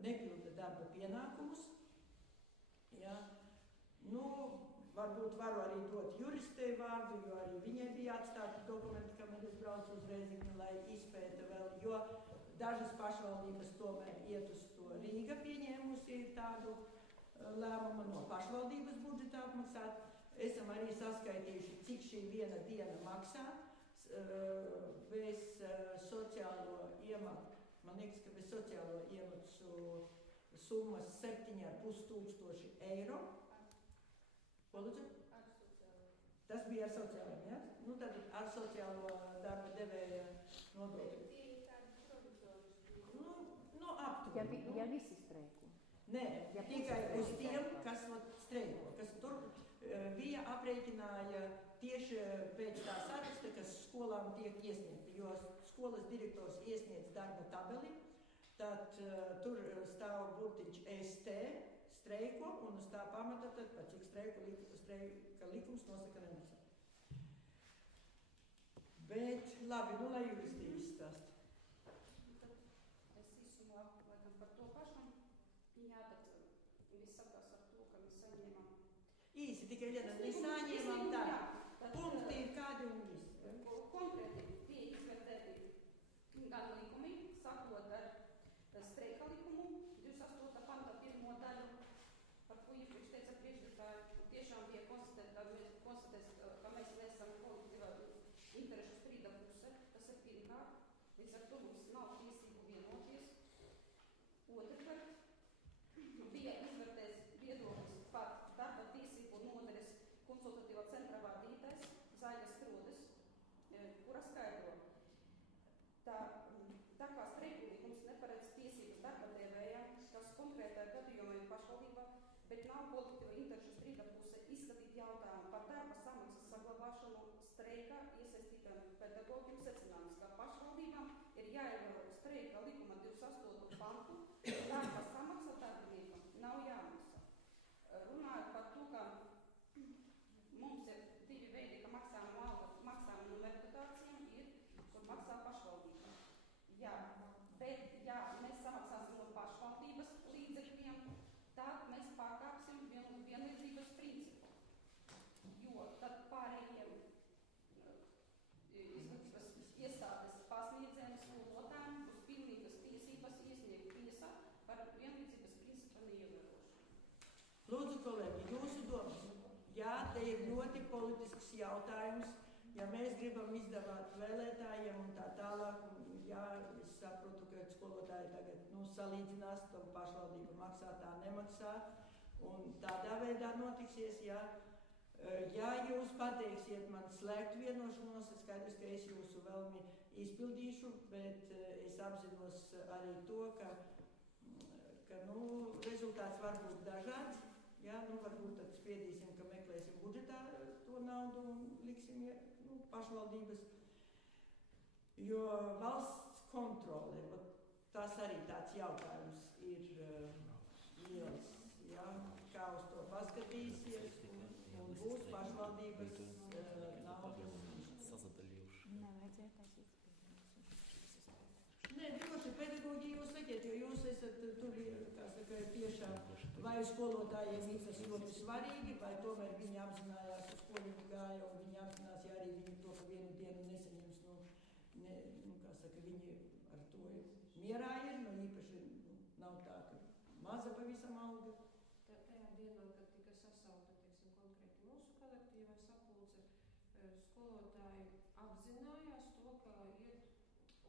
nepilda darba pienākumus. Jā. Varbūt varu arī dot juristei vārdu, jo arī viņai bija atstāti dokumenti, kamēr es braucu uz Rēzekni, lai izpēta vēl, jo dažas pašvaldības tomēr iet uz to. Rīga pieņēmusi tādu lēmumu no pašvaldības budžeta apmaksāt. Esam arī saskaitījuši, cik šī viena diena maksā bez sociālo iematu. Man liekas, ka bez sociālo iematu summas 7,5 eiro. Ko lūdzu? Ar sociālo. Tas bija ar sociālajiem, ja? Tad ar sociālo darba devēja nodokļu. Tie ir tādi provizoriski. Aptuveni. Ja visi streiko. Nē, tikai uz tiem, kas streiko, kas tur bija aprēķināja tieši pēc tā saraksta, kas skolām tiek iesniegta, jo skolas direktors iesniedz darba tabeli, tad tur stāv burtiņš ST, streiko, un uz tā pamata tad, pat cik streika likums nosaka nemaksāt. Bet, labi, lai juristī izstāst. Es īsumā, laikam, par to pašam. Jā, tad viss sakās ar to, ka mēs saņēmām. Īsi, tikai vienam, mēs saņēmām tā. Punkti ir kādi un viss. Konkrēti tie izvērtēti gan likumi, sakot ar streika likumu, 28. panta 1. daļu, par ko iepriekš teica priekšdekāji, tiešām bija konstatēts, ka mēs neesam kolektīvā interešu strīda puse, tas ir pirmkārt, līdz ar to mums nav tiesību vienoties. Otrkārt, bija izvērtēts viedoklis par darba tiesību nodaļas konsultatīvā centra vadītājs Zaigas Krodes, kura skaidro, tā kā streiku likums neparedz tiesības darba devējām, kas konkrētā gadījumā ir pašvaldībā, bet nav kolektīva interešu strīda puse izskatīt jautājumu par darba samaksas saglabāšanu streikā iesaistītām pedagogiem secinājums, ka pašvaldībām ir jāievēro streika likuma 28. Lūdzu, kolēģi, jūsu domas. Jā, te ir ļoti politisks jautājums. Ja mēs gribam izdevāt vēlētājiem un tā tālāk, un jā, es saprotu, ka skolotāji tagad salīdzinās, to pašvaldība maksā, tā nemaksā, un tādā veidā notiksies, jā. Ja jūs pateiksiet man slēgt vienošanos, skaidrs, ka es jūsu vēlmi izpildīšu, bet es apzinos arī to, ka rezultāts var būt dažāds. Jā, varbūt tad spiedīsim, ka meklēsim budžetā to naudu un liksim pašvaldības. Jo valsts kontrole, tas arī tāds jautājums ir liels, jā, kā uz to paskatīsies un būs pašvaldības naudas. Nevajadzēja taisīt spiedienus. Nē, droši pedagoģi jūs sakiet, jo jūs esat tur, kā saka, tiešām vai skolotājiem tas ļoti svarīgi, vai tomēr viņi apzinājās, uz ko viņi gāja, un viņi apzinās, ja arī viņi to pa vienu dienu nesaņems, kā saka, viņi ar to mierā ir, īpaši nav tā, ka maza pavisam alga. Tajā dienā, kad tika sasaukta, teiksim, konkrēti mūsu kolektīvā sapulce, skolotāji apzinājās to, ka iet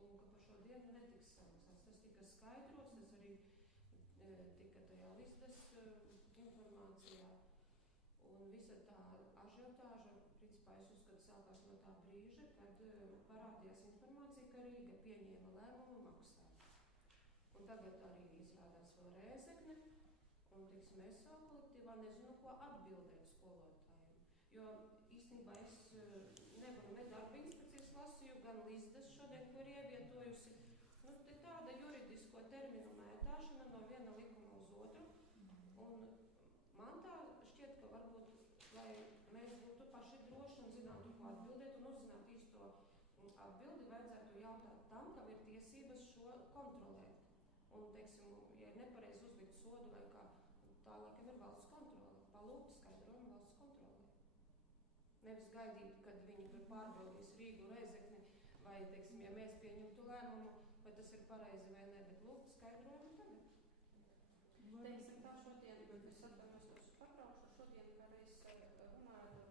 un ka par šo dienu netiks samaksāts. Tas tika skaidrots, tas arī tika tajā Lizdas informācijā. Un visa tā ažiotāža, principā es uzskatu, sākās no tā brīža, kad parādījās informācija, ka Rīga pieņēma lēmumu maksāt. Un tagad arī izrādās vēl Rēzekne, un, teiksim, es savu kolektīvā nezinu, ko atbildēt skolotājiem. Jo īstenībā es nevaru ne darba inspekcijas lasīju, gan Lizdas šodien, kur ievietojusi. Te tāda juridisko terminu mētāšana no viena likuma uz otru. Un man tā šķiet, ka varbūt, lai mēs būtu paši droši un zinātu, ko atbildēt un uzzināt īsto atbildi, vajadzētu jautāt tam, kam ir tiesības šo kontrolēt. Un, teiksim, ja ir nepareizi uzlikt sodu vai kā, tālākam ir valsts kontrole. Palūk, skaidrojumu valsts kontrole. Nevis gaidīt, kad viņi tur pārbaudīs Rīgu, Rēzekni, vai, teiksim, ja mēs pieņemtu lēmumu, vai tas ir pareizi vai ne, bet lūgt skaidrojumu tagad. Teiksim, tā šodien, es atvainojos, es papraukšu šodien, ka reiz runāju ar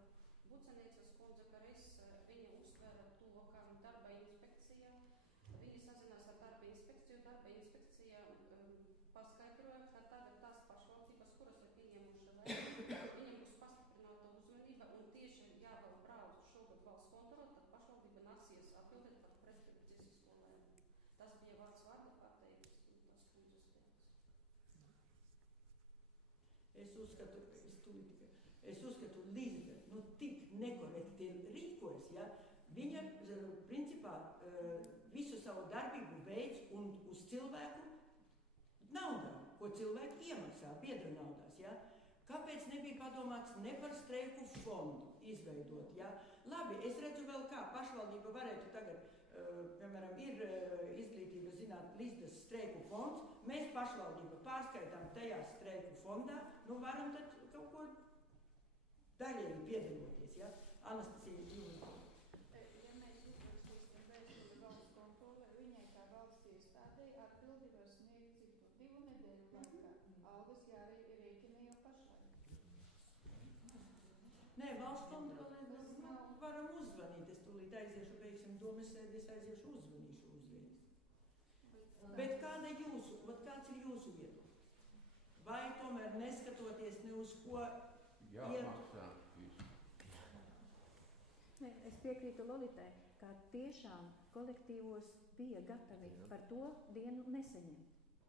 Bucenīcas kundze, ka reiz viņa uztvera to, ka darba inspekcija, viņi sazinās ar darba inspekciju paskaidroja, ka tagad tās pašvaldības, kuras ir pieņemuši lēmumu, viņiem būs pastiprināta uzmanība un tieši jāvēl brauc šogad valsts kontrole, tad pašvaldība nāksies atbildēt par pretprecīzisko lēmumu. Tas bija vārds vārda pateiks, tas kundzes teiks. Es uzskatu, Lizda, tik nekorekti rīkojas, ja? Viņa, principā, visu savu darbību veids un uz cilvēku naudā, ko cilvēki iemaksā, biedra naudās, ja? Kāpēc nebija padomāts ne par streiku fondu izveidot, ja? Labi, es redzu vēl kā pašvaldība varētu tagad, piemēram, ir izglītība, zināt, Lizdas streiku fonds, mēs pašvaldība pārskaitām tajā streiku fondā, varam tad kaut ko daļēji piedaloties, ja? Anastasija, jūs. Ja mēs izrakstīsim vēstuli valsts kontrolē, viņai kā valsts iestādei atbildi var sniegt cik 2 nedēļu laikā. Algas jārēķina jau pašai. Nē, valsts kontrolē varam uzvanīt. Es tūlīt aiziešu, beigsim domas sēdi, es aiziešu uzvanīšu uzreiz. Bet kāds ir jūsu viedoklis? Vai tomēr neskatoties ne uz ko jāmaksā visu? Nē, es piekrītu Lolitai, ka tiešām kolektīvos bija gatavi par to dienu nesaņemt.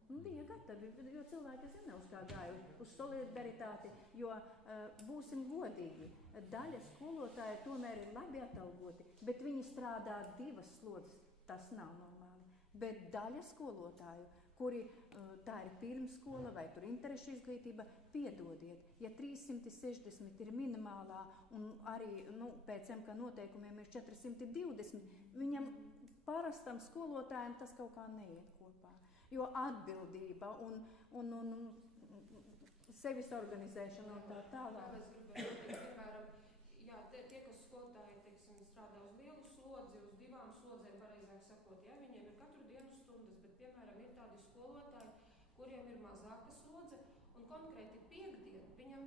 Bija gatavi, jo cilvēki zina, uz kā gāja, uz solidaritāti, jo būsim godīgi. Daļa skolotāja tomēr ir labi atalgoti, bet viņi strādā 2 slodzes, tas nav normāli. Bet daļa skolotāju, kuri tā ir pirmskola vai tur interešu izglītība, piedodiet, ja 360 ir minimālā un arī pēc MK noteikumiem ir 420, viņam parastam skolotājiem tas kaut kā neiet kopā. Jo atbildība un sevis organizēšana un tā tālāk. Es gribēju teikt, piemēram, tie, kas skolotāji, teiksim, strādā uz lielu slodzi, uz 2 slodzēm, pareizāk sakot, viņiem ir katru dienu stundas, bet, piemēram, ir tādi skolotāji, kuriem ir mazāka slodze, un konkrēti piekdien viņam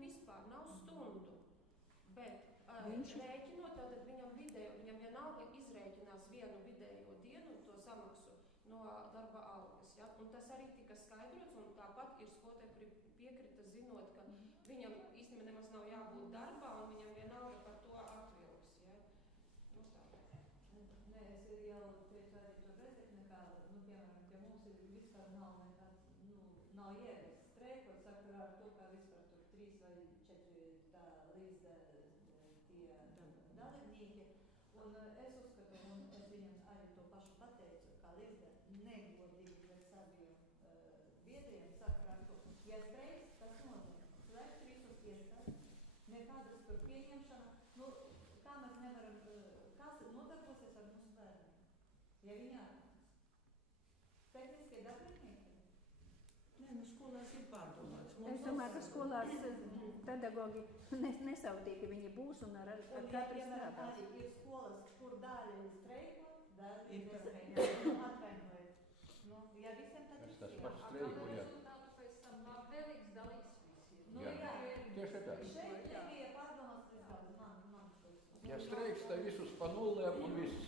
rēķinot, tātad viņam vienalga izrēķinās vienu vidējo dienu un to samaksu no darba algas. Ja? Un tas arī tika skaidrots, un tāpat ir skolotāji, kuri piekrita zinot, ka viņam īstenībā nemaz nav jābūt darbā, un viņam vienalga par to atvilks. Ja? Nu, tā. Nē, es jau teicu arī to Rezekne, ka, piemēram, ka mums ir vispār nav nekāds, nav ierasts streikot sakarā ar to, ka vispār tur 3 vai 4 tā līdz tie dalībnieki. Un es uzskatu, un es viņam arī to pašu pateicu, ka līdz negodīgi pret saviem biedriem sakarā ar to. Ja streiks, tas nozīmē, slēgt visus iestādes, nekādas tur pieņemšana, kā mēs nevaram, kas nodarbosies ar mūsu bērniem, ja viņi atnāks. Tehniskie darbinieki? Nē, skolās ir pārdomāts. Es domāju, ka skolās pedagogi nesautīja, ka viņi būs un ar katru strādās. Arī ir skolas, kur daļa streiko, daļa ir nestreiko. Atvainojiet. Ja visiem tad ir Tas pats streiku, jā. Pēc tam labvēlīgs dalīgs visi. Jā, tieši tā. Šeit nebija pārdomāts rezultāts, man šos. Ja streiks, tad visus pa nullēm un viss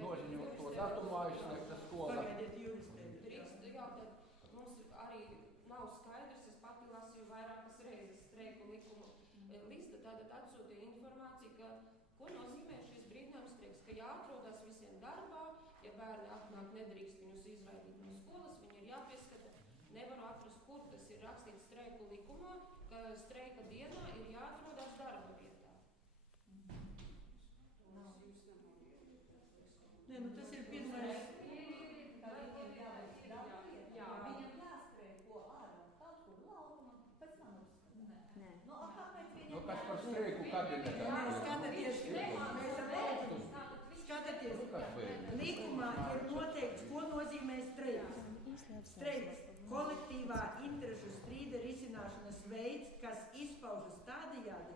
noziņot to datumā izslēgta skola. Pagaidiet juristēm. Drīkst jautāt, mums arī nav skaidrs, es pati lasīju vairākas reizes streiku likumu lista, tātad atsūtīja informāciju, ka, ko nozīmē šis brīdinājums streiks, ka jāatrodas visiem darbā, ja bērni atnāk, nedrīkst viņus izraidīt no skolas, viņi ir jāpieskata. Nevaru atrast, kur tas ir rakstīts streiku likumā, ka streika dienā ir jāatrodas darba vietā. Nē, tas ir pirmais. Ka viņiem jāveic darba vietā. Viņam jāstreiko ārā kaut kur laukumā, pēc man uzskatāt. Nē. Kāpēc viņam Kas par streiku kabinetā? Skatieties, skatieties, likumā ir noteikts, ko nozīmē streiks. Streiks – kolektīvā interešu strīda risināšanas veids, kas izpaužas tādējādi,